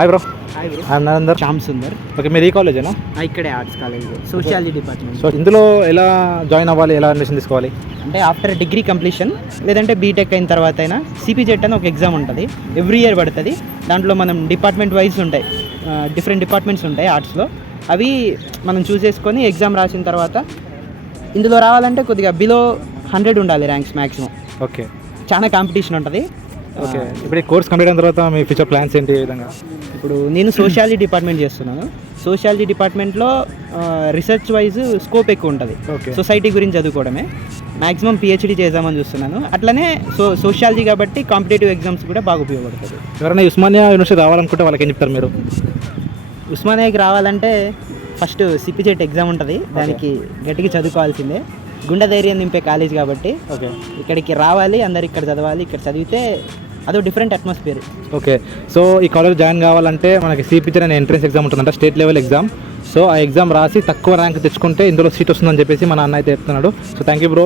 Hi bro. Hi bro. I'm Narender. Shyam Sundar. Okay, మీరు ఈ కాలేజేనా? ఇక్కడే arts college, sociology department. So ఇందులో ఎలా జాయిన్ అవ్వాలి, ఎలా అడ్మిషన్ తీసుకోవాలి? అంటే ఆఫ్టర్ డిగ్రీ కంప్లీషన్ లేదంటే బీటెక్ అయిన తర్వాత అయినా సిపిజెట్ అని ఒక ఎగ్జామ్ ఉంటుంది, ఎవ్రీ ఇయర్ పడుతుంది. దాంట్లో మనం డిపార్ట్మెంట్ వైజ్ ఉంటాయి, డిఫరెంట్ డిపార్ట్మెంట్స్ ఉంటాయి ఆర్ట్స్లో. అవి మనం చూస్ చేసుకొని ఎగ్జామ్ రాసిన తర్వాత ఇందులో రావాలంటే కొద్దిగా బిలో 100 ఉండాలి ర్యాంక్స్ మ్యాక్సిమం. ఓకే, చాలా కాంపిటీషన్ ఉంటుంది. ఓకే. ఇప్పుడు ఈ కోర్స్ కంప్లీట్ అయిన తర్వాత మీ ఫ్యూచర్ ప్లాన్స్ ఏంటి? ఏ విధంగా? ఇప్పుడు నేను సోషియాలజీ డిపార్ట్మెంట్ చేస్తున్నాను. సోషియాలజీ డిపార్ట్మెంట్లో రీసెర్చ్ వైజ్ స్కోప్ ఎక్కువ ఉంటుంది. ఓకే. సొసైటీ గురించి చదువుకోవడమే మ్యాక్సిమం పిహెచ్డీ చేద్దామని చూస్తున్నాను. అట్లనే సోషియాలజీ కాబట్టి కాంపిటేటివ్ ఎగ్జామ్స్ కూడా బాగా ఉపయోగపడుతుంది. ఎవరైనా ఉస్మానియా యూనివర్సిటీ రావాలనుకుంటే వాళ్ళకి ఏం చెప్తారు మీరు? ఉస్మానియాకి రావాలంటే ఫస్ట్ సిపిజెట్ ఎగ్జామ్ ఉంటుంది, దానికి గట్టిగా చదువుకోవాల్సిందే. గుండె ధైర్యం నింపే కాలేజ్ కాబట్టి ఓకే, ఇక్కడికి రావాలి, అందరు ఇక్కడ చదవాలి. ఇక్కడ చదివితే అదో డిఫరెంట్ అట్మాస్ఫియర్. ఓకే. సో ఈ కాలేజ్ జాయిన్ కావాలంటే మనకి సిపిజెడ్ అనే ఎంట్రన్స్ ఎగ్జామ్ ఉంటుందంట, స్టేట్ లెవెల్ ఎగ్జామ్. సో ఆ ఎగ్జామ్ రాసి తక్కువ ర్యాంక్ తెచ్చుకుంటే ఇందులో సీట్ వస్తుందని చెప్పేసి మన అన్న అయితే చెప్తున్నాడు. So thank you bro.